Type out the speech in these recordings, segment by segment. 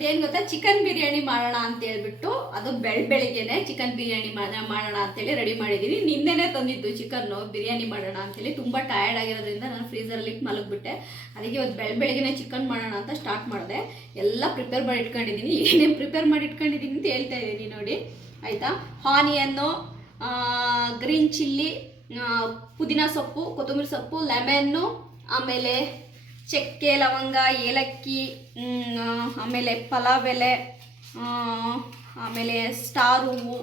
ಇವತ್ತೇನು ಗೊತ್ತಾ? ಚಿಕನ್ ಬಿರಿಯಾನಿ ಮಾಡೋಣ ಅಂತ ಹೇಳ್ಬಿಟ್ಟು ಅದು ಬೆಳ್, ಬೆಳಿಗ್ಗೆನೆ ಚಿಕನ್ ಬಿರಿಯಾನಿ ಮಾಡೋಣ ಅಂತೇಳಿ ರೆಡಿ ಮಾಡಿದ್ದೀನಿ ನಿನ್ನೆನೆ ತಂದಿದ್ದು ಚಿಕನ್ನು ಬಿರಿಯಾನಿ ಮಾಡೋಣ ಅಂತೇಳಿ ತುಂಬ ಟಯರ್ಡ್ ಆಗಿರೋದ್ರಿಂದ ನಾನು ಫ್ರೀಸರಲ್ಲಿ ಮಲಗಿಬಿಟ್ಟೆ. ಅದಕ್ಕೆ ಇವತ್ತು ಬೆಳ್, ಬೆಳಿಗ್ಗೆನೆ ಚಿಕನ್ ಮಾಡೋಣ ಅಂತ ಸ್ಟಾರ್ಟ್ ಮಾಡಿದೆ. ಎಲ್ಲ ಪ್ರಿಪೇರ್ ಮಾಡಿ ಇಟ್ಕೊಂಡಿದ್ದೀನಿ ಏನೇನು ಪ್ರಿಪೇರ್ ಮಾಡಿ ಇಟ್ಕೊಂಡಿದ್ದೀನಿ ಅಂತ ಹೇಳ್ತಾ ಇದ್ದೀನಿ ನೋಡಿ. ಆಯಿತಾ? ಆನಿಯನ್ನು ಗ್ರೀನ್ ಚಿಲ್ಲಿ ಪುದೀನ ಸೊಪ್ಪು, ಕೊತ್ತಂಬರಿ ಸೊಪ್ಪು ಲೆಮೆನ್ನು ಆಮೇಲೆ ಚಕ್ಕೆ, ಲವಂಗ, ಏಲಕ್ಕಿ ಆಮೇಲೆ ಪಲಾವ್ ಎಲೆ ಆಮೇಲೆ ಸ್ಟಾರ್ ಹೂವು,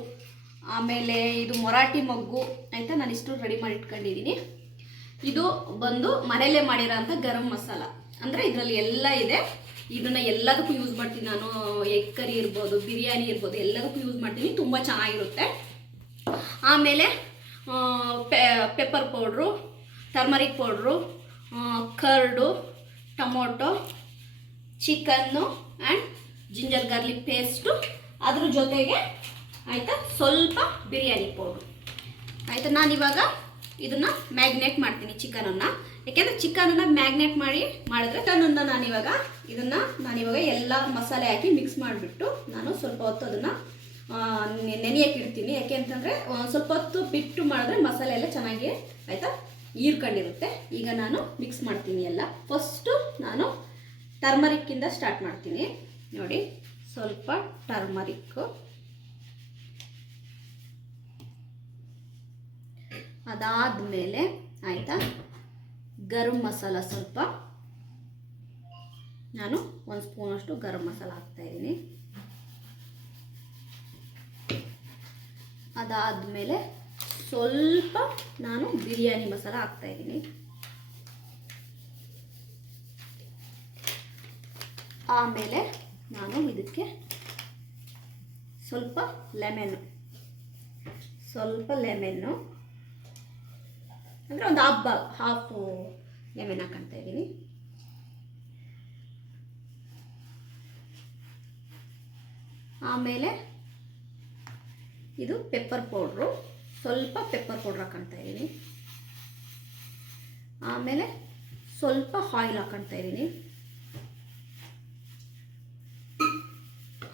ಆಮೇಲೆ ಇದು ಮೊರಾಠಿ ಮೊಗ್ಗು ಅಂತ ನಾನು ಇಷ್ಟು ರೆಡಿ ಮಾಡಿ ಇಟ್ಕೊಂಡಿದ್ದೀನಿ. ಇದು ಬಂದು ಮನೆಯಲ್ಲೇ ಮಾಡಿರೋಂಥ ಗರಂ ಮಸಾಲ. ಅಂದರೆ ಇದರಲ್ಲಿ ಎಲ್ಲ ಇದೆ. ಇದನ್ನು ಎಲ್ಲದಕ್ಕೂ ಯೂಸ್ ಮಾಡ್ತೀನಿ ನಾನು. ಎಗ್ ಕರಿ ಇರ್ಬೋದು, ಬಿರಿಯಾನಿ ಇರ್ಬೋದು, ಎಲ್ಲದಕ್ಕೂ ಯೂಸ್ ಮಾಡ್ತೀನಿ. ತುಂಬ ಚೆನ್ನಾಗಿರುತ್ತೆ. ಆಮೇಲೆ pepper powder turmeric powder curd, tomato, chicken and ginger garlic paste ಅದ್ರ ಜೊತೆಗೆ ಆಯಿತಾ ಸ್ವಲ್ಪ ಬಿರಿಯಾನಿ ಪೌಡ್ರು. ಆಯಿತಾ, ನಾನಿವಾಗ ಇದನ್ನು ಮ್ಯಾಗ್ನೇಟ್ ಮಾಡ್ತೀನಿ ಚಿಕನನ್ನು. ಯಾಕೆಂದರೆ ಚಿಕನನ್ನು ಮ್ಯಾಗ್ನೇಟ್ ಮಾಡಿ ಮಾಡಿದ್ರೆ ಚಿಕನನ್ನು ನಾನಿವಾಗ ಇದನ್ನು ನಾನಿವಾಗ ಎಲ್ಲ ಮಸಾಲೆ ಹಾಕಿ ಮಿಕ್ಸ್ ಮಾಡಿಬಿಟ್ಟು ನಾನು ಸ್ವಲ್ಪ ಹೊತ್ತು ಅದನ್ನು ನೆನೆಯಕ್ಕೆ ಇಡ್ತೀನಿ. ಯಾಕೆ ಅಂತಂದರೆ ಸ್ವಲ್ಪ ಹೊತ್ತು ಬಿಟ್ಟು ಮಾಡಿದ್ರೆ ಮಸಾಲೆ ಎಲ್ಲ ಚೆನ್ನಾಗಿ, ಆಯಿತಾ? ಹೀರ್ಕೊಂಡಿರುತ್ತೆ. ಈಗ ನಾನು ಮಿಕ್ಸ್ ಮಾಡ್ತೀನಿ ಎಲ್ಲ. ಫಸ್ಟು ನಾನು ಟರ್ಮರಿಕ್ಕಿಂದ ಸ್ಟಾರ್ಟ್ ಮಾಡ್ತೀನಿ. ನೋಡಿ, ಸ್ವಲ್ಪ ಟರ್ಮರಿಕ್ಕು ಅದಾದಮೇಲೆ ಆಯಿತಾ? ಗರಂ ಮಸಾಲ ಸ್ವಲ್ಪ. ನಾನು ಒಂದು ಸ್ಪೂನಷ್ಟು ಗರಂ ಮಸಾಲ ಹಾಕ್ತಾಯಿದ್ದೀನಿ ಅದಾದಮೇಲೆ ಸ್ವಲ್ಪ ನಾನು ಬಿರಿಯಾನಿ ಮಸಾಲ ಹಾಕ್ತಾಯಿದ್ದೀನಿ ಆಮೇಲೆ ನಾನು ಇದಕ್ಕೆ ಸ್ವಲ್ಪ ಲೆಮೆನ್ನು ಸ್ವಲ್ಪ ಲೆಮೆನ್ನು ಅಂದರೆ ಒಂದು ಹಬ್ಬ ಹಾಫು ಲೆಮೆನ್ ಹಾಕೊಂತ ಇದ್ದೀನಿ. ಆಮೇಲೆ ಇದು ಪೆಪ್ಪರ್ ಪೌಡ್ರು ಸ್ವಲ್ಪ ಪೆಪ್ಪರ್ ಪೌಡ್ರ್ ಹಾಕೊಳ್ತಾ ಇದ್ದೀನಿ. ಆಮೇಲೆ ಸ್ವಲ್ಪ ಆಯಿಲ್ ಹಾಕೊಳ್ತಾ ಇದ್ದೀನಿ.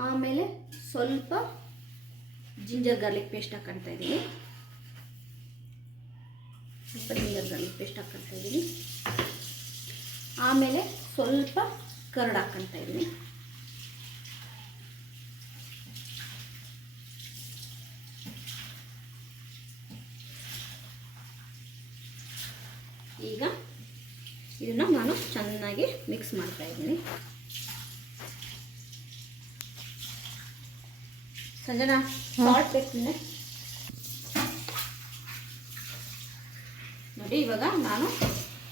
ಆಮೇಲೆ ಸ್ವಲ್ಪ ಜಿಂಜರ್ ಗಾರ್ಲಿಕ್ ಪೇಸ್ಟ್ ಹಾಕೊಂತ ಇದ್ದೀನಿ. ಸ್ವಲ್ಪ ಜಿಂಜರ್ ಗಾರ್ಲಿಕ್ ಪೇಸ್ಟ್ ಹಾಕೊಳ್ತಾ ಇದ್ದೀನಿ. ಆಮೇಲೆ ಸ್ವಲ್ಪ ಕರ್ಡ್ ಹಾಕ್ಕೊಂತ ಇದ್ದೀನಿ. ಈಗ ಇದನ್ನು ನಾನು ಚೆನ್ನಾಗಿ ಮಿಕ್ಸ್ ಮಾಡ್ತಾ ಇದ್ದೀನಿ. ಸಂಜನಾ ಸಾಲ್ಟ್ ಬೇಕು ನೋಡಿ ಇವಾಗ ನಾನು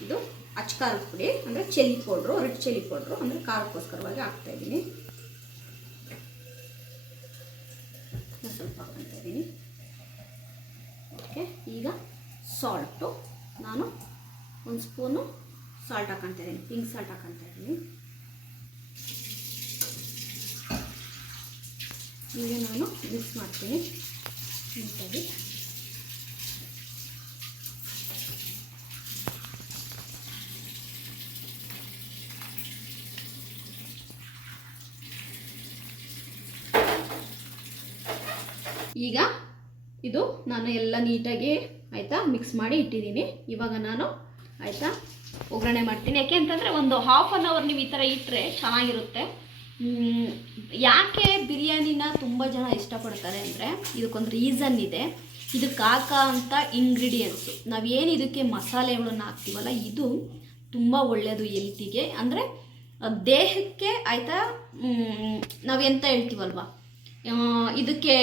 ಇದು ಅಚ್ಚ ಖಾರದ ಪುಡಿ ಅಂದರೆ ಚೆಲ್ಲಿ ಪೌಡ್ರು ರೆಡ್ ಚೆಲ್ಲಿ ಪೌಡ್ರು ಅಂದರೆ ಖಾರಕ್ಕೋಸ್ಕರವಾಗಿ ಹಾಕ್ತಾ ಇದ್ದೀನಿ. ಇನ್ನೂ ಸ್ವಲ್ಪ ಹಾಕ್ತಾ ಇದ್ದೀನಿ. ಓಕೆ ಈಗ ಸಾಲ್ಟು ನಾನು ಒಂದು ಸ್ಪೂನು ಸಾಲ್ಟ್ ಹಾಕ್ಕೊತಾ ಇದ್ದೀನಿ. ಪಿಂಕ್ ಸಾಲ್ಟ್ ಹಾಕ್ಕೊತಾ ಇದ್ದೀನಿ. ಈಗ ನಾನು ಮಿಕ್ಸ್ ಮಾಡ್ತೀನಿ. ನೀಟಾಗಿ. ಈಗ ಇದು ನಾನು ಎಲ್ಲ ನೀಟಾಗಿ ಆಯಿತಾ ಮಿಕ್ಸ್ ಮಾಡಿ ಇಟ್ಟಿದ್ದೀನಿ. ಇವಾಗ ನಾನು ಆಯಿತಾ? ಒಗ್ಗರಣೆ ಮಾಡ್ತೀನಿ. ಯಾಕೆ ಅಂತಂದರೆ ಒಂದು ಹಾಫ್ ಆನ್ ಅವರ್ ನೀವು ಈ ಥರ ಇಟ್ಟರೆ ಚೆನ್ನಾಗಿರುತ್ತೆ. ಯಾಕೆ ಬಿರಿಯಾನಿನ ತುಂಬ ಜನ ಇಷ್ಟಪಡ್ತಾರೆ ಅಂದರೆ ಇದಕ್ಕೊಂದು ರೀಸನ್ ಇದೆ. ಇದಕ್ಕೆ ಹಾಕೋ ಅಂಥ ಇಂಗ್ರೀಡಿಯೆಂಟ್ಸು ನಾವೇನು ಇದಕ್ಕೆ ಮಸಾಲೆಗಳನ್ನು ಹಾಕ್ತೀವಲ್ಲ, ಇದು ತುಂಬ ಒಳ್ಳೆಯದು ಎಲ್ತಿಗೆ ಅಂದರೆ ದೇಹಕ್ಕೆ ಆಯಿತಾ ನಾವೆಂತ ಹೇಳ್ತೀವಲ್ವಾ? ಇದಕ್ಕೆ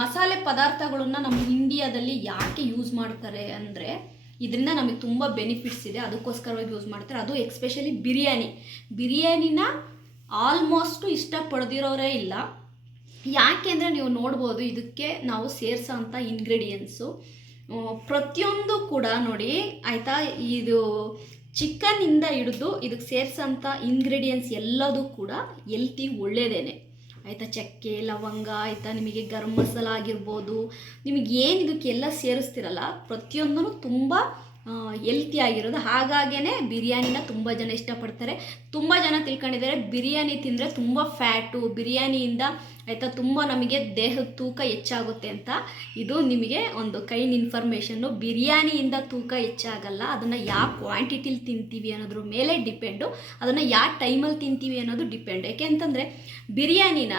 ಮಸಾಲೆ ಪದಾರ್ಥಗಳನ್ನ ನಮ್ಮ ಇಂಡಿಯಾದಲ್ಲಿ ಯಾಕೆ ಯೂಸ್ ಮಾಡ್ತಾರೆ ಅಂದರೆ ಇದರಿಂದ ನಮಗೆ ತುಂಬ ಬೆನಿಫಿಟ್ಸ್ ಇದೆ. ಅದಕ್ಕೋಸ್ಕರವಾಗಿ ಯೂಸ್ ಮಾಡ್ತಾರೆ. ಅದು ಎಕ್ಸ್ಪೆಷಲಿ ಬಿರಿಯಾನಿ. ಬಿರಿಯಾನಿನ ಆಲ್ಮೋಸ್ಟು ಇಷ್ಟಪಡ್ದಿರೋರೇ ಇಲ್ಲ. ಯಾಕೆ ಅಂದರೆ ನೀವು ನೋಡ್ಬೋದು ಇದಕ್ಕೆ ನಾವು ಸೇರಿಸೋ ಅಂಥ ಇಂಗ್ರೀಡಿಯೆಂಟ್ಸು ಪ್ರತಿಯೊಂದು ಕೂಡ ನೋಡಿ ಆಯಿತಾ? ಇದು ಚಿಕನ್ನಿಂದ ಹಿಡಿದು ಇದಕ್ಕೆ ಸೇರಿಸೋಂಥ ಇಂಗ್ರೀಡಿಯೆಂಟ್ಸ್ ಎಲ್ಲದೂ ಕೂಡ ಎಲ್ತಿ ಒಳ್ಳೆಯದೇನೆ ಆಯಿತಾ ಚಕ್ಕೆ ಲವಂಗ ಆಯಿತಾ ನಿಮಗೆ ಗರಂ ಮಸಾಲ ಆಗಿರ್ಬೋದು. ನಿಮಗೆ ಏನು ಇದಕ್ಕೆಲ್ಲ ಸೇರಿಸ್ತಿರಲ್ಲ ಪ್ರತಿಯೊಂದೂ ತುಂಬ ಹೆಲ್ತಿ ಆಗಿರೋದು. ಹಾಗಾಗೇ ಬಿರಿಯಾನಿನ ತುಂಬ ಜನ ಇಷ್ಟಪಡ್ತಾರೆ. ತುಂಬ ಜನ ತಿಳ್ಕೊಂಡಿದ್ದಾರೆ, ಬಿರಿಯಾನಿ ತಿಂದರೆ ತುಂಬ ಫ್ಯಾಟು ಬಿರಿಯಾನಿಯಿಂದ ಆಯಿತಾ ತುಂಬ ನಮಗೆ ದೇಹದ ತೂಕ ಹೆಚ್ಚಾಗುತ್ತೆ ಅಂತ. ಇದು ನಿಮಗೆ ಒಂದು ಕೈನ್ ಇನ್ಫಾರ್ಮೇಷನ್ನು ಬಿರಿಯಾನಿಯಿಂದ ತೂಕ ಹೆಚ್ಚಾಗಲ್ಲ, ಅದನ್ನು ಯಾವ ಕ್ವಾಂಟಿಟಿಲಿ ತಿಂತೀವಿ ಅನ್ನೋದ್ರ ಮೇಲೆ ಡಿಪೆಂಡು ಅದನ್ನು ಯಾವ ಟೈಮಲ್ಲಿ ತಿಂತೀವಿ ಅನ್ನೋದು ಡಿಪೆಂಡ್ ಯಾಕೆ ಅಂತಂದರೆ, ಬಿರಿಯಾನಿನ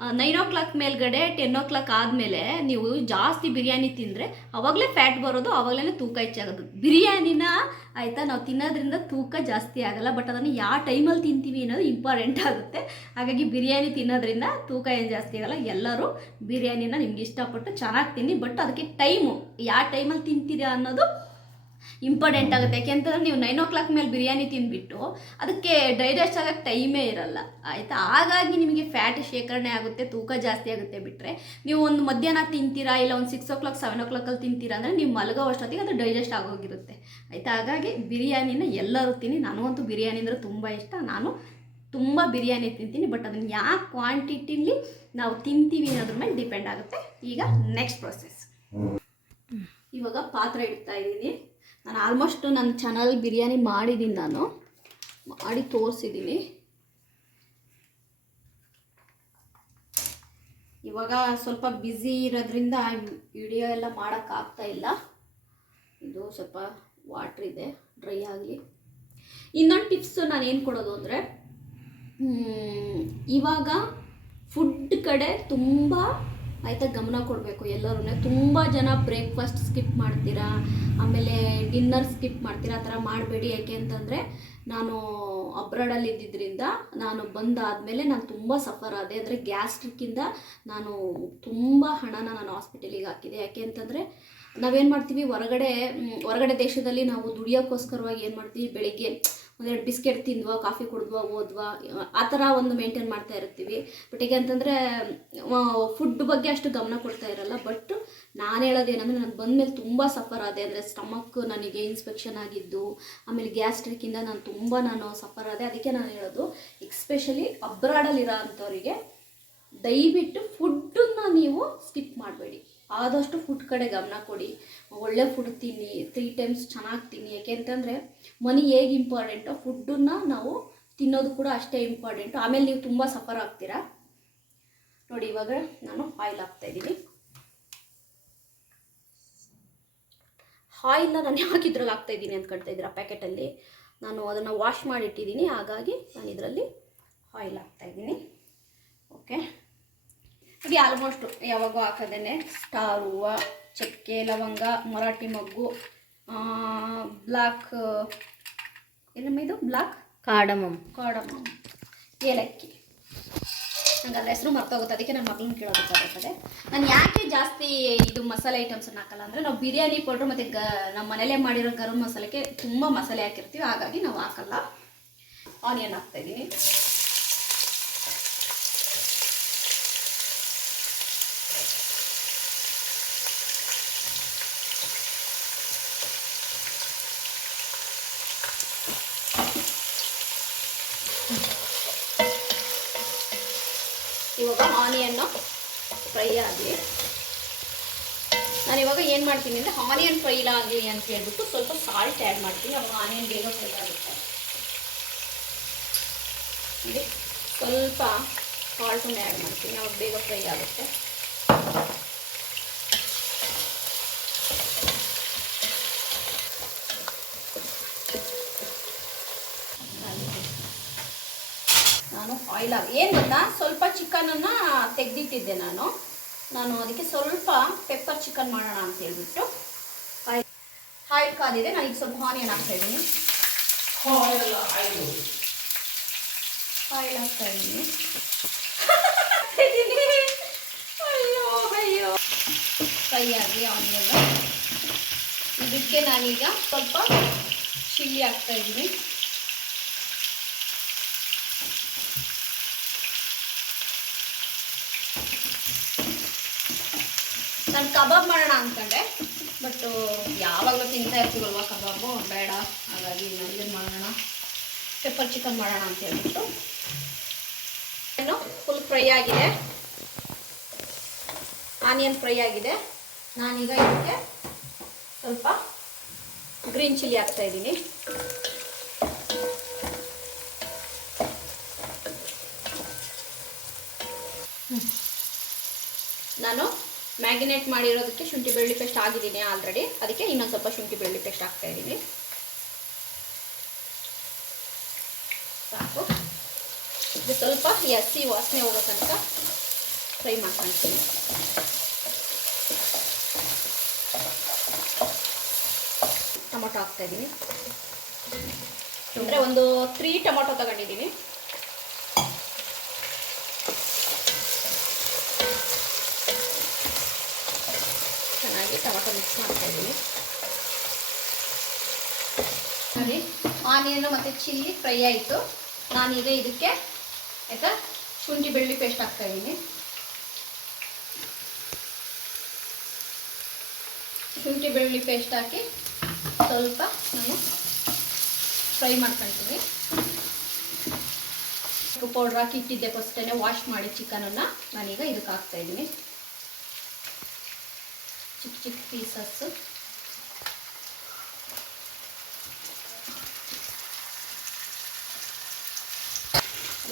ನೈನ್ ಓ ಕ್ಲಾಕ್ ಮೇಲ್ಗಡೆ ಟೆನ್ ಓ ಕ್ಲಾಕ್ ಆದಮೇಲೆ ನೀವು ಜಾಸ್ತಿ ಬಿರಿಯಾನಿ ತಿಂದರೆ ಅವಾಗಲೇ ಫ್ಯಾಟ್ ಬರೋದು ಅವಾಗಲೇ ತೂಕ ಹೆಚ್ಚಾಗೋದು ಬಿರಿಯಾನಿನ ಆಯಿತಾ, ನಾವು ತಿನ್ನೋದ್ರಿಂದ ತೂಕ ಜಾಸ್ತಿ ಆಗಲ್ಲ ಬಟ್ ಅದನ್ನು ಯಾವ ಟೈಮಲ್ಲಿ ತಿಂತೀವಿ ಅನ್ನೋದು ಇಂಪಾರ್ಟೆಂಟ್ ಆಗುತ್ತೆ. ಹಾಗಾಗಿ ಬಿರಿಯಾನಿ ತಿನ್ನೋದ್ರಿಂದ ತೂಕ ಏನು ಜಾಸ್ತಿ ಆಗಲ್ಲ. ಎಲ್ಲರೂ ಬಿರಿಯಾನಿನ ನಿಮ್ಗೆ ಇಷ್ಟಪಟ್ಟು ಚೆನ್ನಾಗಿ ತಿನ್ನಿ ಬಟ್ ಅದಕ್ಕೆ ಟೈಮು ಯಾವ ಟೈಮಲ್ಲಿ ತಿಂತೀರಾ ಅನ್ನೋದು ಇಂಪಾರ್ಟೆಂಟ್ ಆಗುತ್ತೆ. ಯಾಕೆಂತಂದ್ರೆ ನೀವು ನೈನ್ ಓ ಕ್ಲಾಕ್ ಮೇಲೆ ಬಿರಿಯಾನಿ ತಿಂದ್ಬಿಟ್ಟು ಅದಕ್ಕೆ ಡೈಜೆಸ್ಟ್ ಆಗೋಕ್ಕೆ ಟೈಮೇ ಇರಲ್ಲ ಆಯಿತಾ? ಹಾಗಾಗಿ ನಿಮಗೆ ಫ್ಯಾಟ್ ಶೇಖರಣೆ ಆಗುತ್ತೆ ತೂಕ ಜಾಸ್ತಿ ಆಗುತ್ತೆ ಬಿಟ್ಟರೆ ನೀವು ಒಂದು ಮಧ್ಯಾಹ್ನ ತಿಂತೀರಾ ಇಲ್ಲ ಒಂದು ಸಿಕ್ಸ್ ಓ ಕ್ಲಾಕ್ ಸೆವೆನ್ ಓ ಕ್ಲಾಕಲ್ಲಿ ತಿಂತೀರಾ ಅಂದರೆ ನೀವು ಮಲಗೋ ಅಷ್ಟೊತ್ತಿಗೆ ಅದು ಡೈಜೆಸ್ಟ್ ಆಗೋಗಿರುತ್ತೆ. ಆಯಿತಾ? ಹಾಗಾಗಿ ಬಿರಿಯಾನಿನ ಎಲ್ಲರೂ ತಿನ್ನಿ. ನನಗಂತೂ ಬಿರಿಯಾನಿ ಅಂದರೆ ತುಂಬ ಇಷ್ಟ. ನಾನು ತುಂಬ ಬಿರಿಯಾನಿ ತಿಂತೀನಿ ಬಟ್ ಅದನ್ನು ಯಾವ ಕ್ವಾಂಟಿಟಿಲಿ ನಾವು ತಿಂತೀವಿ ಅನ್ನೋದ್ರ ಮೇಲೆ ಡಿಪೆಂಡ್ ಆಗುತ್ತೆ. ಈಗ ನೆಕ್ಸ್ಟ್ ಪ್ರೊಸೆಸ್ ಇವಾಗ ಪಾತ್ರೆ ಇಡ್ತಾ ಇದ್ದೀನಿ. ನಾನು ಆಲ್ಮೋಸ್ಟ್ ನನ್ನ ಚಾನಲ್ ಬಿರಿಯಾನಿ ಮಾಡಿದ್ದೀನಿ ನಾನು. ಮಾಡಿ ತೋರಿಸಿದ್ದೀನಿ ಇವಾಗ ಸ್ವಲ್ಪ ಬ್ಯುಸಿ ಇರೋದ್ರಿಂದ ವಿಡಿಯೋ ಎಲ್ಲ ಮಾಡೋಕ್ಕಾಗ್ತಾ ಇಲ್ಲ. ಇದು ಸ್ವಲ್ಪ ವಾಟ್ರ್ ಇದೆ ಡ್ರೈ ಆಗಲಿ. ಇನ್ನೊಂದು ಟಿಪ್ಸು ನಾನು ಏನು ಕೊಡೋದು ಅಂದರೆ ಇವಾಗ ಫುಡ್ ಕಡೆ ತುಂಬ ಆಯಿತಾ ಗಮನ ಕೊಡಬೇಕು ಎಲ್ಲರೂ ತುಂಬ ಜನ ಬ್ರೇಕ್ಫಾಸ್ಟ್ ಸ್ಕಿಪ್ ಮಾಡ್ತೀರಾ, ಆಮೇಲೆ ಡಿನ್ನರ್ ಸ್ಕಿಪ್ ಮಾಡ್ತೀರಾ, ಆ ಥರ ಮಾಡಬೇಡಿ. ಯಾಕೆ ಅಂತಂದರೆ, ನಾನು ಅಬ್ರಾಡಲ್ಲಿ ಇದ್ದಿದ್ದರಿಂದ ನಾನು ಬಂದಾದಮೇಲೆ ನಾನು ತುಂಬ ಸಫರ್ ಆದೆ. ಅಂದರೆ ಗ್ಯಾಸ್ಟ್ರಿಕ್ಕಿಂದ ನಾನು ತುಂಬ ಹಣನ ನಾನು ಹಾಸ್ಪಿಟಲಿಗೆ ಹಾಕಿದೆ. ಯಾಕೆ ಅಂತಂದರೆ, ನಾವೇನು ಮಾಡ್ತೀವಿ, ಹೊರಗಡೆ ಹೊರಗಡೆ ದೇಶದಲ್ಲಿ ನಾವು ದುಡಿಯೋಕ್ಕೋಸ್ಕರವಾಗಿ ಏನು ಮಾಡ್ತೀವಿ, ಬೆಳಿಗ್ಗೆ ಒಂದೆರಡು ಬಿಸ್ಕೆಟ್ ತಿಂದ್ವಾ, ಕಾಫಿ ಕುಡಿದ್ವಾ, ಓದ್ವಾ, ಆ ಥರ ಒಂದು ಮೇಂಟೈನ್ ಮಾಡ್ತಾ ಇರ್ತೀವಿ. ಬಟ್ ಈಗ ಅಂತಂದರೆ ಫುಡ್ ಬಗ್ಗೆ ಅಷ್ಟು ಗಮನ ಕೊಡ್ತಾ ಇರಲ್ಲ. ಬಟ್ ನಾನು ಹೇಳೋದು ಏನಂದರೆ ನನಗೆ ಬಂದ ಬಂದಮೇಲೆ ತುಂಬ ಸಫರ್ ಆದೆ. ಅಂದರೆ ಸ್ಟಮಕ್ ನನಗೆ ಇನ್ಸ್ಪೆಕ್ಷನ್ ಆಗಿದ್ದು, ಆಮೇಲೆ ಗ್ಯಾಸ್ಟ್ರಿಕ್ಕಿಂದ ನಾನು ತುಂಬ ನಾನು ಸಫರ್ ಆದೆ. ಅದಕ್ಕೆ ನಾನು ಹೇಳೋದು ಎಕ್ಸ್ಪೆಷಲಿ ಅಬ್ರಾಡಲ್ಲಿರೋ ಅಂಥವರಿಗೆ, ದಯವಿಟ್ಟು ಫುಡ್ಡನ್ನು ನೀವು ಸ್ಕಿಪ್ ಮಾಡಬೇಡಿ. ಆದಷ್ಟು ಫುಡ್ ಕಡೆ ಗಮನ ಕೊಡಿ. ಒಳ್ಳೆ ಫುಡ್ ತಿನ್ನಿ ತ್ರೀ ಟೈಮ್ಸ್ ಚೆನ್ನಾಗಿ ತಿನ್ನಿ. ಯಾಕೆಂತಂದರೆ ಮನಿ ಹೇಗೆ ಇಂಪಾರ್ಟೆಂಟೋ ಫುಡ್ಡನ್ನು ನಾವು ತಿನ್ನೋದು ಕೂಡ ಅಷ್ಟೇ ಇಂಪಾರ್ಟೆಂಟು ಆಮೇಲೆ ನೀವು ತುಂಬ ಸಫರ್ ಆಗ್ತೀರಾ? ನೋಡಿ, ಇವಾಗ ನಾನು ಆಯಿಲ್ ಹಾಕ್ತಾ ಇದ್ದೀನಿ. ಆಯಿಲ್ನ ನಾನು ಯಾಕೆ ಇದ್ರಲ್ಲಿ ಹಾಕ್ತಾ ಇದ್ದೀನಿ ಅಂತ ಕಟ್ತಾ ಇದ್ದೀರಾ ಪ್ಯಾಕೆಟಲ್ಲಿ ನಾನು ಅದನ್ನು ವಾಶ್ ಮಾಡಿಟ್ಟಿದ್ದೀನಿ. ಹಾಗಾಗಿ ನಾನು ಇದರಲ್ಲಿ ಆಯಿಲ್ ಹಾಕ್ತಾ ಇದ್ದೀನಿ. ಓಕೆ ಇದು ಆಲ್ಮೋಸ್ಟ್ ಯಾವಾಗೂ ಹಾಕೋದೇನೆ. ಸ್ಟಾರ್ ಹೂವು ಚಕ್ಕೆ ಲವಂಗ ಮರಾಠಿ ಮಗ್ಗು ಬ್ಲಾಕ್ ಏನಮ್ಮ ಇದು? Black cardamom. ಕಾಡಮ್ಮ. ಏಲಕ್ಕಿ. ನಂಗೆ ಅದರ ಹೆಸರು ಮರ್ತೋಗುತ್ತೆ. ಅದಕ್ಕೆ ನನ್ನ ಮಗಳನ್ನ ಕೇಳೋದಕ್ಕಾಗುತ್ತದೆ ನಾನು ಯಾಕೆ ಜಾಸ್ತಿ ಇದು ಮಸಾಲೆ ಐಟಮ್ಸನ್ನು ಹಾಕಲ್ಲ ಅಂದರೆ ನಾವು ಬಿರಿಯಾನಿ ಪೌಡ್ರ್ ಮತ್ತು ಗ ನಮ್ಮ ಮನೇಲೇ ಮಾಡಿರೋ ಗರಂ ಮಸಾಲೆಗೆ ತುಂಬ ಮಸಾಲೆ ಹಾಕಿರ್ತೀವಿ. ಹಾಗಾಗಿ ನಾವು ಹಾಕಲ್ಲ. ಆನಿಯನ್ ಹಾಕ್ತಾಯಿದ್ದೀನಿ ಇವಾಗ ಆನಿಯನ್ನು ಫ್ರೈ ಆಗಲಿ ನಾನು ಇವಾಗ ಏನು ಮಾಡ್ತೀನಿ ಅಂದರೆ ಆನಿಯನ್ ಫ್ರೈ ಆಗಲಿ ಅಂತ ಹೇಳ್ಬಿಟ್ಟು ಸ್ವಲ್ಪ ಸಾಲ್ಟ್ ಆ್ಯಡ್ ಮಾಡ್ತೀನಿ. ಅವಾಗ ಆನಿಯನ್ ಬೇಗ ಫ್ರೈ ಆಗುತ್ತೆ. ಸ್ವಲ್ಪ ಸಾಲ್ಟನ್ನು ಆ್ಯಡ್ ಮಾಡ್ತೀನಿ. ಅವಾಗ ಬೇಗ ಫ್ರೈ ಆಗುತ್ತೆ. ಆಯಿಲ್ ಏನು ಗೊತ್ತಾ? ಸ್ವಲ್ಪ ಚಿಕನನ್ನು ತೆಗೆದಿಟ್ಟಿದ್ದೆ ನಾನು. ನಾನು ಅದಕ್ಕೆ ಸ್ವಲ್ಪ ಪೆಪ್ಪರ್ ಚಿಕನ್ ಮಾಡೋಣ ಅಂತ ಹೇಳ್ಬಿಟ್ಟು. ಆಯಿಲ್ ಆಯಿಲ್ ಕಾದಿದೆ, ನಾನು ಈಗ ಸ್ವಲ್ಪ ಆನಿಯನ್ ಹಾಕ್ತಾ ಇದ್ದೀನಿ. ಆಯಿಲ್ ಹಾಕ್ತಾ ಇದ್ದೀನಿ. ಅಯ್ಯೋ ಅಯ್ಯೋ. ಆನಿಯನ್ ಇದಕ್ಕೆ ನಾನೀಗ ಸ್ವಲ್ಪ ಚಿಲ್ಲಿ ಹಾಕ್ತಾ ಕಬಾಬ್ ಮಾಡೋಣ ಅಂದ್ಕೊಂಡೆ ಬಟ್ ಯಾವಾಗಲೂ ತಿಂತಾ ಇರ್ತೀವಲ್ವ ಕಬಾಬು? ಬೇಡ. ಹಾಗಾಗಿ ಇದನ್ನು ಮಾಡೋಣ? ಪೆಪ್ಪರ್ ಚಿಕನ್ ಮಾಡೋಣ ಅಂತ ಹೇಳ್ಬಿಟ್ಟು. ಏನು? ಫುಲ್ ಫ್ರೈ ಆಗಿದೆ. ಆನಿಯನ್ ಫ್ರೈ ಆಗಿದೆ. ನಾನೀಗ ಇದಕ್ಕೆ ಸ್ವಲ್ಪ ಗ್ರೀನ್ ಚಿಲ್ಲಿ ಹಾಕ್ತಾ ಇದ್ದೀನಿ ನಾನು ಮ್ಯಾಗಿನೇಟ್ ಮಾಡಿರೋದಕ್ಕೆ ಶುಂಠಿ ಬೆಳ್ಳುಳ್ಳಿ ಪೇಸ್ಟ್ ಆಗಿದ್ದೀನಿ ಆಲ್ರೆಡಿ. ಅದಕ್ಕೆ ಇನ್ನೊಂದು ಸ್ವಲ್ಪ ಶುಂಠಿ ಬೆಳ್ಳುಳ್ಳಿ ಪೇಸ್ಟ್ ಹಾಕ್ತಾ ಇದ್ದೀನಿ. ಸಾಕು. ಇದು ಸ್ವಲ್ಪ ಎಸಿ ವಾಸನೆ ಹೋಗೋ ತನಕ ಫ್ರೈ ಮಾಡ್ಕೊಳ್ತೀನಿ ಟೊಮೊಟೊ ಹಾಕ್ತಾ ಇದ್ದೀನಿ. ಅಂದರೆ ಒಂದು ತ್ರೀ ಟೊಮೊಟೊ ತಗೊಂಡಿದ್ದೀನಿ. ಟೊಮೊಟೊ ಮಿಕ್ಸ್ ಮಾಡ್ತಾ ಇದ್ದೀನಿ. ನೋಡಿ ಆನಿಯನ್ ಮತ್ತು ಚಿಲ್ಲಿ ಫ್ರೈ ಆಯಿತು. ನಾನೀಗ ಇದಕ್ಕೆ ಆಯಿತಾ, ಶುಂಠಿ ಬೆಳ್ಳಿ ಪೇಸ್ಟ್ ಹಾಕ್ತಾ ಇದ್ದೀನಿ. ಶುಂಠಿ ಬೆಳ್ಳುಳ್ಳಿ ಪೇಸ್ಟ್ ಹಾಕಿ ಸ್ವಲ್ಪ ನಾನು ಫ್ರೈ ಮಾಡ್ಕೊಳ್ತೀನಿ ಪೌಡ್ರ್ ಹಾಕಿ ಇಟ್ಟಿದ್ದೆ ಫಸ್ಟೇ ವಾಶ್ ಮಾಡಿ ಚಿಕನನ್ನು ನಾನೀಗ ಇದಕ್ಕೆ ಹಾಕ್ತಾ ಇದ್ದೀನಿ ಚಿಕ್ಕ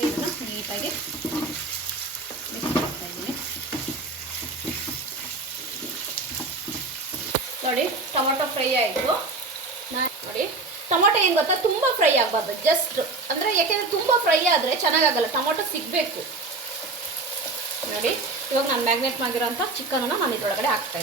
ಇದನ್ನು ನೀಟಾಗಿ ನೋಡಿ ಟೊಮೊಟೊ ಫ್ರೈ ಆಯಿತು. ನೋಡಿ ಟೊಮೊಟೊ ಏನು ಗೊತ್ತಾ? ತುಂಬ ಫ್ರೈ ಆಗಬಾರ್ದು. ಜಸ್ಟ್ ಅಂದರೆ ಯಾಕೆಂದರೆ ತುಂಬ ಫ್ರೈ ಆದರೆ ಚೆನ್ನಾಗಾಗಲ್ಲ. ಟೊಮೊಟೊ ಸಿಗಬೇಕು. ನೋಡಿ ಇವಾಗ ನಾನು ಮ್ಯಾಗ್ನೇಟ್ ಮಾಡಿರೋಂಥ ಚಿಕನನ್ನು ನಾನು ಇದರೊಳಗಡೆ ಹಾಕ್ತಾ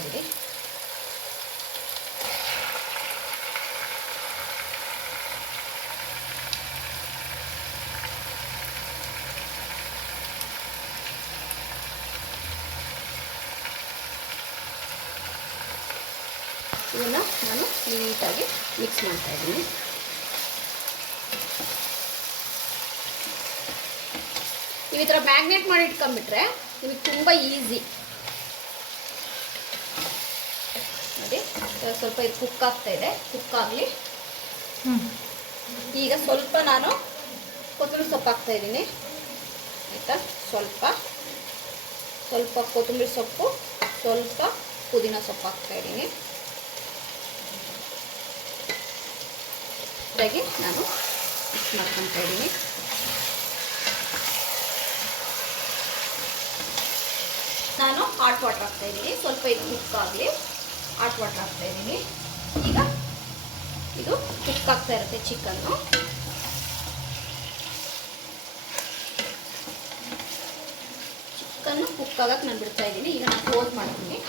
ಇದನ್ನು ನಾನು ನೀಟಾಗಿ ಮಿಕ್ಸ್ ಮಾಡ್ತಾ ಇದ್ದೀನಿ. ನೀವು ಈ ಥರ ಮ್ಯಾಗ್ನೆಟ್ ಮಾಡಿ ಇಟ್ಕೊಂಡ್ಬಿಟ್ರೆ ನಿಮಗೆ ತುಂಬ ಈಸಿ ನೋಡಿ ಸ್ವಲ್ಪ ಇದು ಕುಕ್ ಆಗ್ತಾ ಇದೆ. ಕುಕ್ ಆಗಲಿ. ಈಗ ಸ್ವಲ್ಪ ನಾನು ಕೊತ್ತಂಬರಿ ಸೊಪ್ಪು ಹಾಕ್ತಾ ಇದ್ದೀನಿ. ಆಯಿತಾ? ಸ್ವಲ್ಪ. ಸ್ವಲ್ಪ ಕೊತ್ತಂಬರಿ ಸೊಪ್ಪು ಸ್ವಲ್ಪ ಪುದೀನ ಸೊಪ್ಪು ಹಾಕ್ತಾ ಇದ್ದೀನಿ. ಇದಾಗಿ ನಾನು ಮಿಕ್ಸ್ ಮಾಡ್ಕೊತಾ ಇದ್ದೀನಿ. ನಾನು ಹಾಟ್ ವಾಟರ್ ಹಾಕ್ತಾ ಇದ್ದೀನಿ. ಸ್ವಲ್ಪ ಇದು ಕುಕ್ ಆಗಲಿ ಹಾಟ್ ವಾಟರ್ ಹಾಕ್ತಾ ಇದ್ದೀನಿ. ಈಗ ಇದು ಕುಕ್ ಆಗ್ತಾ ಇರುತ್ತೆ ಚಿಕನ್ನು ಚಿಕನ್ನು ಕುಕ್ ಆಗಕ್ಕೆ ನಾನು ಬಿಡ್ತಾ ಇದ್ದೀನಿ. ಈಗ ನಾನು ಕ್ಲೋಸ್ ಮಾಡ್ತೀನಿ.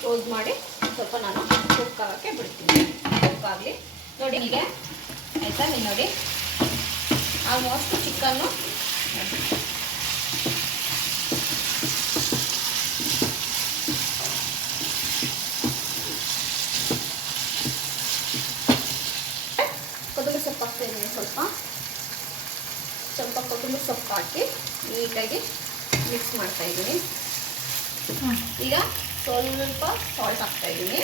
ಕ್ಲೋಸ್ ಮಾಡಿ ಸ್ವಲ್ಪ ನಾನು ಕುಕ್ ಆಗೋಕ್ಕೆ ಬಿಡ್ತೀನಿ. ಕುಕ್ ಆಗಲಿ ನೋಡಿ ಹೀಗೆ. ಆಯಿತಾ ನೀವು ನೋಡಿ? ಆಲ್ಮೋಸ್ಟ್ ಚಿಕನ್ನು ಕೊತ್ತಂಬರಿ ಸೊಪ್ಪು ಹಾಕ್ತಾ ಇದ್ದೀನಿ ಸ್ವಲ್ಪ. ಸ್ವಲ್ಪ ಕೊತ್ತಂಬರಿ ಸೊಪ್ಪು ಹಾಕಿ ನೀಟಾಗಿ ಮಿಕ್ಸ್ ಮಾಡ್ತಾ ಇದ್ದೀನಿ. ಈಗ ಸ್ವಲ್ಪ ಸಾಲ್ಟ್ ಹಾಕ್ತಾ ಇದ್ದೀನಿ.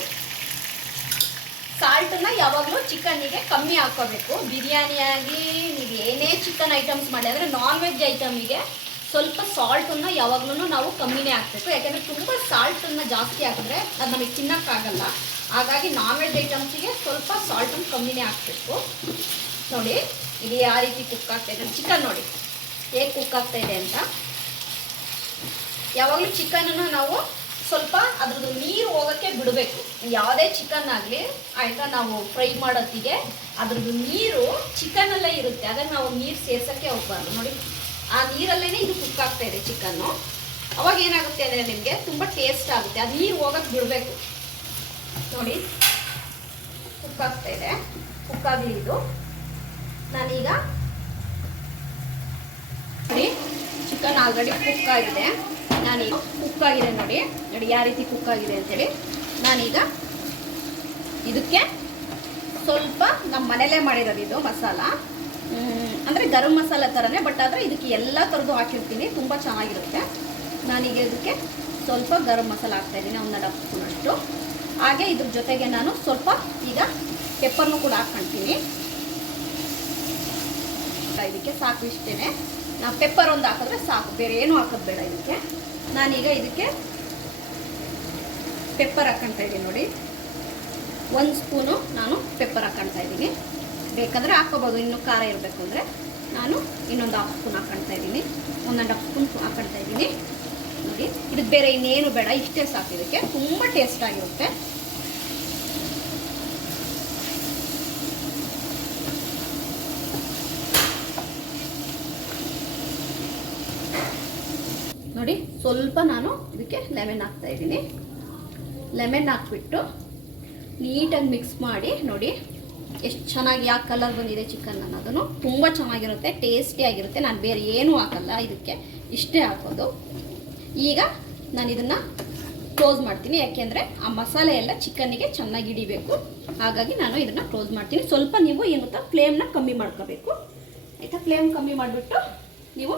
ಸಾಲ್ಟನ್ನ ಯಾವಾಗಲೂ ಚಿಕನ್ನಿಗೆ ಕಮ್ಮಿ ಹಾಕ್ಕೋಬೇಕು. ಬಿರಿಯಾನಿಯಾಗಿ ನೀವು ಏನೇ ಚಿಕನ್ ಐಟಮ್ಸ್ ಮಾಡಿ ಅಂದರೆ ನಾನ್ ವೆಜ್ ಐಟಮಿಗೆ ಸ್ವಲ್ಪ ಸಾಲ್ಟನ್ನು ಯಾವಾಗಲೂ ನಾವು ಕಮ್ಮಿನೇ ಹಾಕಬೇಕು. ಯಾಕೆಂದರೆ ತುಂಬ ಸಾಲ್ಟನ್ನು ಜಾಸ್ತಿ ಹಾಕಿದ್ರೆ ಅದು ನಮಗೆ ತಿನ್ನೋಕ್ಕಾಗಲ್ಲ. ಹಾಗಾಗಿ ನಾನ್ ವೆಜ್ ಐಟಮ್ಸಿಗೆ ಸ್ವಲ್ಪ ಸಾಲ್ಟನ್ನು ಕಮ್ಮಿನೇ ಹಾಕಬೇಕು. ನೋಡಿ, ಇದು ಯಾವ ರೀತಿ ಕುಕ್ ಆಗ್ತಾ ಇದೆ. ಚಿಕನ್ ನೋಡಿ, ಹೇಗೆ ಕುಕ್ ಆಗ್ತಾ ಇದೆ ಅಂತ. ಯಾವಾಗಲೂ ಚಿಕನನ್ನು ನಾವು ಸ್ವಲ್ಪ ಅದ್ರದ್ದು ನೀರು ಹೋಗೋಕ್ಕೆ ಬಿಡಬೇಕು. ಯಾವುದೇ ಚಿಕನ್ ಆಗಲಿ, ಆಯಿತಾ ನಾವು ಫ್ರೈ ಮಾಡೋತ್ತಿಗೆ, ಅದ್ರದ್ದು ನೀರು ಚಿಕನಲ್ಲೇ ಇರುತ್ತೆ. ಅದನ್ನು ನಾವು ನೀರು ಸೇರ್ಸೋಕ್ಕೆ ಹೋಗ್ಬಾರ್ದು. ನೋಡಿ, ಆ ನೀರಲ್ಲೇ ಇದು ಕುಕ್ ಆಗ್ತಾ ಇದೆ ಚಿಕನ್ನು ಅವಾಗ ಏನಾಗುತ್ತೆ ಅಂದರೆ ನಿಮಗೆ ತುಂಬ ಟೇಸ್ಟ್ ಆಗುತ್ತೆ. ಆ ನೀರು ಹೋಗೋಕ್ಕೆ ಬಿಡಬೇಕು. ನೋಡಿ ಕುಕ್ ಆಗ್ತಾ ಇದೆ. ಕುಕ್ ಆಗಲಿ ಇದು. ನಾನೀಗ, ನೋಡಿ ಚಿಕನ್ ಆಲ್ರೆಡಿ ಕುಕ್ ಆಗಿದೆ. ನಾನೀಗ ಕುಕ್ ಆಗಿದೆ ನೋಡಿ. ನೋಡಿ, ಯಾವ ರೀತಿ ಕುಕ್ ಆಗಿದೆ ಅಂತೇಳಿ. ನಾನೀಗ ಇದಕ್ಕೆ ಸ್ವಲ್ಪ ನಮ್ಮ ಮನೆಯಲ್ಲೇ ಮಾಡಿರೋದು ಇದು ಮಸಾಲ. ಅಂದರೆ ಗರಂ ಮಸಾಲ ಥರನೇ ಬಟ್ ಆದರೆ ಇದಕ್ಕೆ ಎಲ್ಲ ಥರದ್ದು ಹಾಕಿರ್ತೀನಿ. ತುಂಬ ಚೆನ್ನಾಗಿರುತ್ತೆ. ನಾನೀಗ ಇದಕ್ಕೆ ಸ್ವಲ್ಪ ಗರಂ ಮಸಾಲ ಹಾಕ್ತಾಯಿದ್ದೀನಿ ಒಂದು ಎರಡು ಅಷ್ಟು ಹಾಗೆ ಇದ್ರ ಜೊತೆಗೆ ನಾನು ಸ್ವಲ್ಪ ಈಗ ಪೆಪ್ಪರ್ನು ಕೂಡ ಹಾಕ್ಕೊಳ್ತೀನಿ ಇದಕ್ಕೆ ಸಾಕು ಇಷ್ಟೇ ನಾವು ಪೆಪ್ಪರ್ ಒಂದು ಹಾಕಿದ್ರೆ ಸಾಕು. ಬೇರೆ ಏನು ಹಾಕೋದು ಬೇಡ ಇದಕ್ಕೆ. ನಾನೀಗ ಇದಕ್ಕೆ ಪೆಪ್ಪರ್ ಹಾಕ್ಕೊಳ್ತಾ ಇದ್ದೀನಿ ನೋಡಿ. ಒಂದು ಸ್ಪೂನು ನಾನು ಪೆಪ್ಪರ್ ಹಾಕೊಳ್ತಾ ಇದ್ದೀನಿ. ಬೇಕಾದರೆ ಹಾಕೋಬೋದು ಇನ್ನೂ ಖಾರ ಇರಬೇಕು ಅಂದರೆ ನಾನು ಇನ್ನೊಂದು ಹಾಫ್ ಸ್ಪೂನ್ ಹಾಕೊಳ್ತಾ ಇದ್ದೀನಿ. ಒಂದೊಂದು ಹಾಫ್ ಸ್ಪೂನ್ ಹಾಕೊಳ್ತಾ ಇದ್ದೀನಿ. ನೋಡಿ ಇದಕ್ಕೆ ಬೇರೆ ಇನ್ನೇನು ಬೇಡ. ಇಷ್ಟೇ ಸಾಕು ಇದಕ್ಕೆ. ತುಂಬ ಟೇಸ್ಟ್ ನೋಡಿ, ಸ್ವಲ್ಪ ನಾನು ಇದಕ್ಕೆ ಲೆಮನ್ ಹಾಕ್ತಾ ಇದ್ದೀನಿ. ಲೆಮನ್ ಹಾಕ್ಬಿಟ್ಟು ನೀಟಾಗಿ ಮಿಕ್ಸ್ ಮಾಡಿ, ನೋಡಿ, ಎಷ್ಟು ಚೆನ್ನಾಗಿ ಯಾವ ಕಲರ್ ಬಂದಿದೆ ಚಿಕನ್ ಅನ್ನೋದನ್ನು ತುಂಬ ಚೆನ್ನಾಗಿರುತ್ತೆ ಟೇಸ್ಟಿಯಾಗಿರುತ್ತೆ ನಾನು ಬೇರೆ ಏನೂ ಹಾಕಲ್ಲ ಇದಕ್ಕೆ, ಇಷ್ಟೇ ಹಾಕೋದು. ಈಗ ನಾನು ಇದನ್ನು ಕ್ಲೋಸ್ ಮಾಡ್ತೀನಿ. ಯಾಕೆಂದರೆ ಆ ಮಸಾಲೆ ಎಲ್ಲ ಚಿಕನ್ನಿಗೆ ಚೆನ್ನಾಗಿ ಹಿಡಿಬೇಕು. ಹಾಗಾಗಿ ನಾನು ಇದನ್ನು ಕ್ಲೋಸ್ ಮಾಡ್ತೀನಿ. ಸ್ವಲ್ಪ ನೀವು ಏನು ಗೊತ್ತಾ ಫ್ಲೇಮ್ನ ಕಮ್ಮಿ ಮಾಡ್ಕೋಬೇಕು. ಆಯಿತಾ? ಫ್ಲೇಮ್ ಕಮ್ಮಿ ಮಾಡಿಬಿಟ್ಟು ನೀವು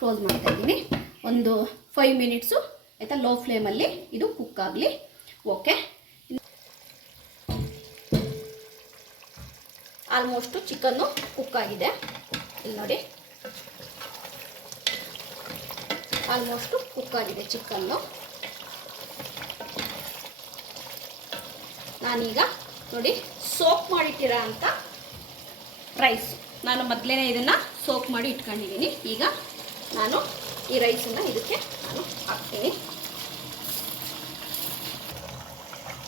ಕ್ಲೋಸ್ ಮಾಡ್ತಾ ಇದ್ದೀನಿ. ಒಂದು ಫೈವ್ ಮಿನಿಟ್ಸು ಆಯಿತಾ ಲೋ ಫ್ಲೇಮಲ್ಲಿ ಇದು ಕುಕ್ ಆಗಲಿ. ಓಕೆ ಆಲ್ಮೋಸ್ಟು ಚಿಕನ್ನು ಕುಕ್ ಆಗಿದೆ. ಇಲ್ಲಿ ನೋಡಿ. ಆಲ್ಮೋಸ್ಟು ಕುಕ್ ಆಗಿದೆ ಚಿಕನ್ನು ನಾನೀಗ ನೋಡಿ ಸೋಪ್ ಮಾಡಿಟ್ಟಿರೋ ಅಂತ ರೈಸ್ ನಾನು ಮೊದಲೇ ಇದನ್ನು ಸೋಪ್ ಮಾಡಿ ಇಟ್ಕೊಂಡಿದ್ದೀನಿ ಈಗ ನಾನು ಈ ರೈಸನ್ನು ಇದಕ್ಕೆ ನಾನು ಹಾಕ್ತೀನಿ.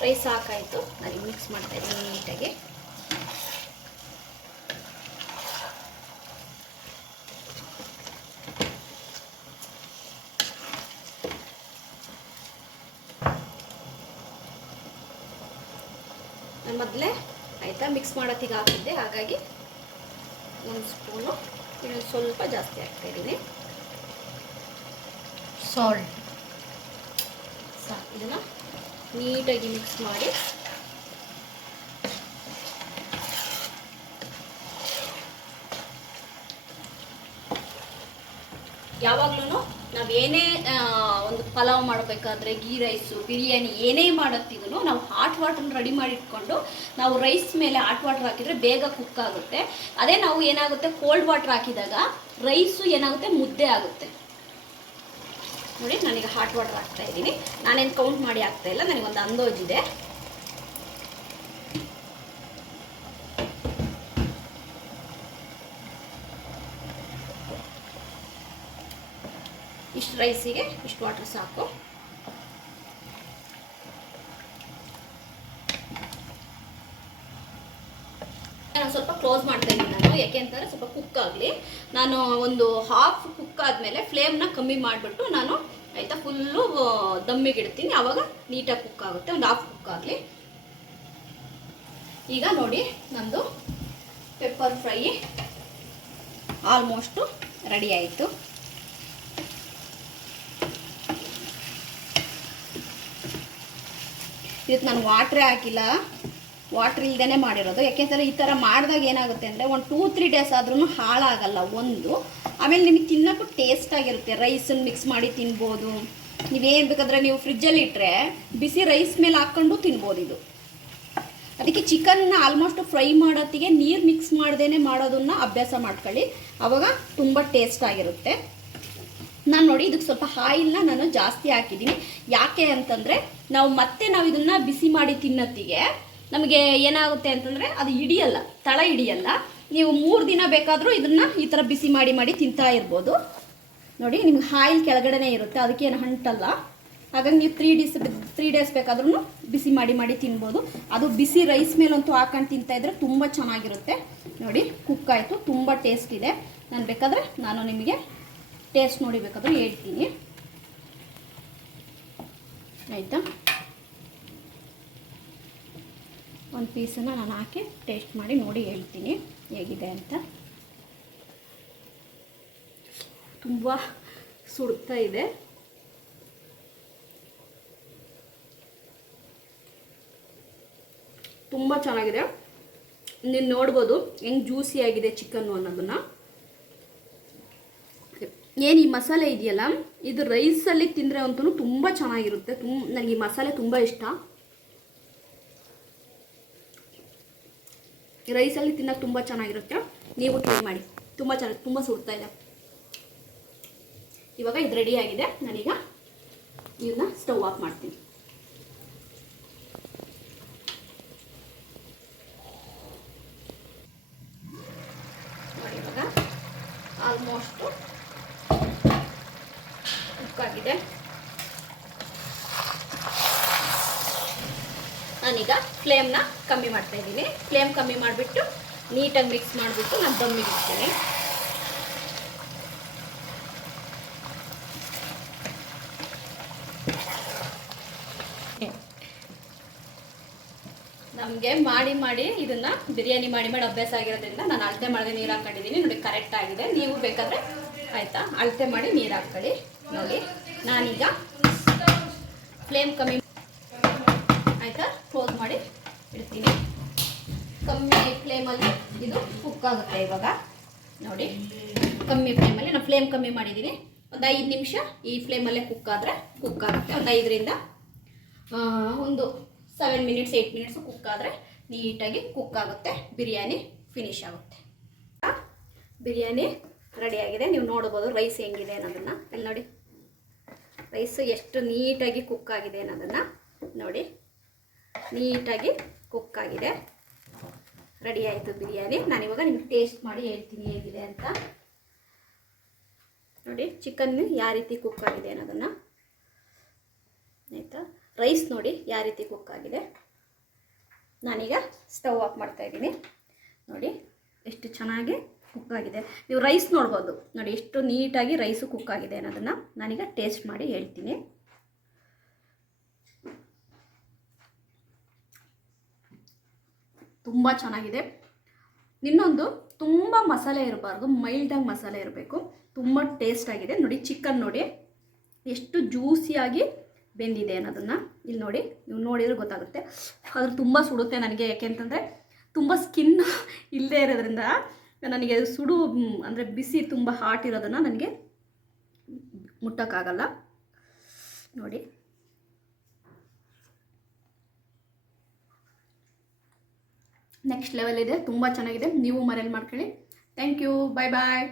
ರೈಸ್ ಹಾಕಾಯಿತು. ನಾನು ಮಿಕ್ಸ್ ಮಾಡ್ತಾ ಇದ್ದೀನಿ ನೀಟಾಗಿ. ನಾನು ಮೊದಲೇ ಆಯಿತಾ ಮಿಕ್ಸ್ ಮಾಡೋತ್ತಿಗೆ ಹಾಕಿದ್ದೆ. ಹಾಗಾಗಿ ಒಂದು ಸ್ಪೂನು ಸ್ವಲ್ಪ ಜಾಸ್ತಿ ಹಾಕ್ತಾ ಇದ್ದೀನಿ. ಸಾಲ್ಟ್. ಇದನ್ನು ನೀಟಾಗಿ ಮಿಕ್ಸ್ ಮಾಡಿ. ಯಾವಾಗ್ಲೂ ಏನೇ ಒಂದು ಪಲಾವ್ ಮಾಡಬೇಕಾದ್ರೆ ಗೀ ರೈಸು ಬಿರಿಯಾನಿ ಏನೇ ಮಾಡೋತ್ತಿಗೂ ನಾವು ಹಾಟ್ ವಾಟರ್ನ ರೆಡಿ ಮಾಡಿ ಇಟ್ಕೊಂಡು ನಾವು ರೈಸ್ ಮೇಲೆ ಹಾಟ್ ವಾಟರ್ ಹಾಕಿದರೆ ಬೇಗ ಕುಕ್ ಆಗುತ್ತೆ. ಅದೇ ನಾವು ಏನಾಗುತ್ತೆ ಕೋಲ್ಡ್ ವಾಟರ್ ಹಾಕಿದಾಗ ರೈಸು ಏನಾಗುತ್ತೆ, ಮುದ್ದೆ ಆಗುತ್ತೆ. ನೋಡಿ, ನಾನೀಗ ಹಾಟ್ ವಾಟರ್ ಹಾಕ್ತಾ ಇದ್ದೀನಿ. ನಾನೇನು ಕೌಂಟ್ ಮಾಡಿ ಹಾಕ್ತಾ ಇಲ್ಲ, ನನಗೊಂದು ಅಂದೋಜಿದೆ ಇಷ್ಟು ರೈಸಿಗೆ ಇಷ್ಟು ವಾಟರ್ ಸಾಕು. ನಾನು ಸ್ವಲ್ಪ ಕ್ಲೋಸ್ ಮಾಡ್ತಾ ಇದ್ದೀನಿ ನಾನು, ಯಾಕೆ ಅಂತಂದರೆ ಸ್ವಲ್ಪ ಕುಕ್ ಆಗಲಿ. ನಾನು ಒಂದು ಹಾಫ್ ಕುಕ್ ಆದಮೇಲೆ ಫ್ಲೇಮ್ನ ಕಮ್ಮಿ ಮಾಡಿಬಿಟ್ಟು ನಾನು ಫುಲ್ಲು ದಮ್ಮಿಗೆ ಇಡ್ತೀನಿ. ಆವಾಗ ನೀಟಾಗಿ ಕುಕ್ ಆಗುತ್ತೆ. ಒಂದು ಹಾಫ್ ಕುಕ್ ಆಗಲಿ. ಈಗ ನೋಡಿ ನಂದು ಪೆಪ್ಪರ್ ಫ್ರೈ ಆಲ್ಮೋಸ್ಟು ರೆಡಿ ಆಯಿತು. ಇದಕ್ಕೆ ನಾನು ವಾಟ್ರೇ ಹಾಕಿಲ್ಲ. ವಾಟ್ರ್ ಇಲ್ದೇ ಮಾಡಿರೋದು. ಯಾಕೆಂದರೆ ಈ ಥರ ಮಾಡಿದಾಗ ಏನಾಗುತ್ತೆ ಅಂದರೆ ಒಂದು ಟೂ ತ್ರೀ ಡೇಸ್ ಆದ್ರೂ ಹಾಳಾಗಲ್ಲ ಒಂದು. ಆಮೇಲೆ ನಿಮಗೆ ತಿನ್ನೋಕ್ಕೂ ಟೇಸ್ಟಾಗಿರುತ್ತೆ ರೈಸನ್ನು ಮಿಕ್ಸ್ ಮಾಡಿ ತಿನ್ಬೋದು. ನೀವೇನು ಬೇಕಾದ್ರೆ ನೀವು ಫ್ರಿಜ್ಜಲ್ಲಿ ಇಟ್ಟರೆ ಬಿಸಿ ರೈಸ್ ಮೇಲೆ ಹಾಕ್ಕೊಂಡು ತಿನ್ಬೋದು ಇದು. ಅದಕ್ಕೆ ಚಿಕನ್ನ ಆಲ್ಮೋಸ್ಟ್ ಫ್ರೈ ಮಾಡೋತ್ತಿಗೆ ನೀರು ಮಿಕ್ಸ್ ಮಾಡ್ದೇ ಮಾಡೋದನ್ನ ಅಭ್ಯಾಸ ಮಾಡ್ಕೊಳ್ಳಿ. ಅವಾಗ ತುಂಬ ಟೇಸ್ಟ್ ಆಗಿರುತ್ತೆ. ನಾನು ನೋಡಿ ಇದಕ್ಕೆ ಸ್ವಲ್ಪ ಆಯಿಲ್ನ ನಾನು ಜಾಸ್ತಿ ಹಾಕಿದ್ದೀನಿ. ಯಾಕೆ ಅಂತಂದರೆ ನಾವು ಮತ್ತೆ ನಾವು ಇದನ್ನು ಬಿಸಿ ಮಾಡಿ ತಿನ್ನೋತ್ತಿಗೆ ನಮಗೆ ಏನಾಗುತ್ತೆ ಅಂತಂದರೆ ಅದು ಹಿಡಿಯಲ್ಲ, ತಳ ಹಿಡಿಯಲ್ಲ. ನೀವು ಮೂರು ದಿನ ಬೇಕಾದರೂ ಇದನ್ನು ಈ ಥರ ಬಿಸಿ ಮಾಡಿ ಮಾಡಿ ತಿಂತಾ ಇರ್ಬೋದು. ನೋಡಿ, ನಿಮ್ಗೆ ಹಾಯಿಲ್ ಕೆಳಗಡೆನೇ ಇರುತ್ತೆ, ಅದಕ್ಕೆ ಏನು ಹಂಟಲ್ಲ. ಹಾಗಾಗಿ ನೀವು ತ್ರೀ ಡೇಸ್ ತ್ರೀ ಡೇಸ್ ಬೇಕಾದ್ರೂ ಬಿಸಿ ಮಾಡಿ ಮಾಡಿ ತಿನ್ಬೋದು. ಅದು ಬಿಸಿ ರೈಸ್ ಮೇಲಂತೂ ಹಾಕೊಂಡು ತಿಂತಾ ಇದ್ರೆ ತುಂಬ ಚೆನ್ನಾಗಿರುತ್ತೆ. ನೋಡಿ ಕುಕ್ ಆಯಿತು, ತುಂಬ ಟೇಸ್ಟ್ ಇದೆ. ನಾನು ಬೇಕಾದರೆ ನಾನು ನಿಮಗೆ ಟೇಸ್ಟ್ ನೋಡಿ ಬೇಕಾದ್ರೆ ಹೇಳ್ತೀನಿ. ಆಯಿತಾ? ಒಂದು ಪೀಸನ್ನು ನಾನು ಹಾಕಿ ಟೇಸ್ಟ್ ಮಾಡಿ ನೋಡಿ ಹೇಳ್ತೀನಿ, ಹೇಗಿದೆ ಅಂತ. ತುಂಬ ಸುಡ್ತಾ ಇದೆ. ತುಂಬ ಚೆನ್ನಾಗಿದೆ. ನೀನು ನೋಡ್ಬೋದು ಹೆಂಗ್ ಜ್ಯೂಸಿ ಆಗಿದೆ ಚಿಕನ್ನು ಅನ್ನೋದನ್ನು. ಏನು ಈ ಮಸಾಲೆ ಇದೆಯಲ್ಲ, ಇದು ರೈಸಲ್ಲಿ ತಿಂದರೆ ಅಂತೂ ತುಂಬ ಚೆನ್ನಾಗಿರುತ್ತೆ. ತುಂಬ ನನಗೆ ಈ ಮಸಾಲೆ ತುಂಬ ಇಷ್ಟ. ರೈಸಲ್ಲಿ ತಿನ್ನೋಕ್ಕೆ ತುಂಬ ಚೆನ್ನಾಗಿರುತ್ತೆ. ನೀವು ಟ್ರೈ ಮಾಡಿ. ತುಂಬ ಚೆನ್ನಾಗಿ ತುಂಬ ಸುಡ್ತಾ ಇದೆ. ಇವಾಗ ಇದು ರೆಡಿ ಆಗಿದೆ. ನಾನೀಗ ಇದನ್ನ ಸ್ಟವ್ ಆಫ್ ಮಾಡ್ತೀನಿ. ನೋಡಿ ಇವಾಗ ಆಲ್ಮೋಸ್ಟು ಉಕ್ಕಾಗಿದೆ ನಾನೀಗ ಫ್ಲೇಮ್ನ ಕಮ್ಮಿ ಮಾಡ್ತಾ ಇದ್ದೀನಿ. ಫ್ಲೇಮ್ ಕಮ್ಮಿ ಮಾಡಿಬಿಟ್ಟು ನೀಟಾಗಿ ಮಿಕ್ಸ್ ಮಾಡಿಬಿಟ್ಟು ನಾನು ದಮ್ ಇಡ್ತೀನಿ ನಮಗೆ ಮಾಡಿ ಮಾಡಿ ಇದನ್ನ ಬಿರಿಯಾನಿ ಮಾಡಿ ಮಾಡಿ ಅಭ್ಯಾಸ ಆಗಿರೋದ್ರಿಂದ ನಾನು ಅಳತೆ ಮಾಡದೆ ನೀರು ಹಾಕೊಂಡಿದ್ದೀನಿ ನೋಡಿ ಕರೆಕ್ಟ್ ಆಗಿದೆ. ನೀವು ಬೇಕಾದ್ರೆ ಆಯಿತಾ? ಅಳತೆ ಮಾಡಿ ನೀರು ಹಾಕ್ಕೊಳ್ಳಿ. ನೋಡಿ, ನಾನೀಗ ಫ್ಲೇಮ್ ಕಮ್ಮಿ ಆಯಿತಾ? ಕ್ಲೋಸ್ ಮಾಡಿ ಇಡ್ತೀನಿ. ಕಮ್ಮಿ ಫ್ಲೇಮಲ್ಲಿ ಇದು ಕುಕ್ ಆಗುತ್ತೆ ಇವಾಗ. ನೋಡಿ, ಕಮ್ಮಿ ಫ್ಲೇಮಲ್ಲಿ ನಾನು ಫ್ಲೇಮ್ ಕಮ್ಮಿ ಮಾಡಿದ್ದೀನಿ ಒಂದು ಐದು ನಿಮಿಷ ಈ ಫ್ಲೇಮಲ್ಲೇ ಕುಕ್ ಆದರೆ ಕುಕ್ ಆಗುತ್ತೆ. ಒಂದು ಐದರಿಂದ ಒಂದು seven minutes eight minutes cook ಆದರೆ ನೀಟಾಗಿ ಕುಕ್ ಆಗುತ್ತೆ. ಬಿರಿಯಾನಿ ಫಿನಿಶ್ ಆಗುತ್ತೆ. ಬಿರಿಯಾನಿ ರೆಡಿಯಾಗಿದೆ ನೀವು ನೋಡ್ಬೋದು ರೈಸ್ ಹೆಂಗಿದೆ ಅನ್ನೋದನ್ನು. ಇಲ್ಲಿ ನೋಡಿ. ರೈಸ್ ಎಷ್ಟು ನೀಟಾಗಿ ಕುಕ್ ಆಗಿದೆ ಅನ್ನೋದನ್ನು. ನೋಡಿ. ನೀಟಾಗಿ ಕುಕ್ ಆಗಿದೆ. ರೆಡಿ ಆಯಿತು ಬಿರಿಯಾನಿ. ನಾನಿವಾಗ ನಿಮ್ಗೆ ಟೇಸ್ಟ್ ಮಾಡಿ ಹೇಳ್ತೀನಿ ಹೇಗಿದೆ ಅಂತ. ನೋಡಿ ಚಿಕನ್ ಯಾವ ರೀತಿ ಕುಕ್ ಆಗಿದೆ ಅನ್ನೋದನ್ನು. ಆಯಿತಾ? ರೈಸ್ ನೋಡಿ ಯಾವ ರೀತಿ ಕುಕ್ ಆಗಿದೆ. ನಾನೀಗ ಸ್ಟವ್ ಆಫ್ ಮಾಡ್ತಾ ಇದ್ದೀನಿ. ನೋಡಿ ಎಷ್ಟು ಚೆನ್ನಾಗಿ ಕುಕ್ ಆಗಿದೆ. ನೀವು ರೈಸ್ ನೋಡ್ಬೋದು. ನೋಡಿ ಎಷ್ಟು ನೀಟಾಗಿ ರೈಸು ಕುಕ್ ಆಗಿದೆ ಅನ್ನೋದನ್ನು ನಾನೀಗ ಟೇಸ್ಟ್ ಮಾಡಿ ಹೇಳ್ತೀನಿ. ತುಂಬ ಚೆನ್ನಾಗಿದೆ. ಇನ್ನೊಂದು ತುಂಬ ಮಸಾಲೆ ಇರಬಾರ್ದು. ಮೈಲ್ಡಾಗಿ ಮಸಾಲೆ ಇರಬೇಕು. ತುಂಬ ಟೇಸ್ಟ್ ಆಗಿದೆ. ನೋಡಿ ಚಿಕನ್ ನೋಡಿ ಎಷ್ಟು ಜ್ಯೂಸಿಯಾಗಿ ಬೆಂದಿದೆ ಅನ್ನೋದನ್ನು ಇಲ್ಲಿ ನೋಡಿ, ನೀವು ನೋಡಿದ್ರೆ ಗೊತ್ತಾಗುತ್ತೆ. ಆದ್ರೆ ತುಂಬ ಸುಡುತ್ತೆ ನನಗೆ. ಯಾಕೆಂತಂದರೆ ತುಂಬ ಸ್ಕಿನ್ ಇಲ್ಲದೆ ಇರೋದ್ರಿಂದ ನನಗೆ ಸುಡು ಅಂದರೆ ಬಿಸಿ ತುಂಬ ಹಾಟ್ ಇರೋದನ್ನು ನನಗೆ ಮುಟ್ಟೋಕ್ಕಾಗಲ್ಲ. ನೋಡಿ. ನೆಕ್ಸ್ಟ್ ಲೆವೆಲ್ ಇದೆ. ತುಂಬ ಚೆನ್ನಾಗಿದೆ. ನೀವು ಮನೇಲಿ ಮಾಡ್ಕೊಳ್ಳಿ. Thank you bye bye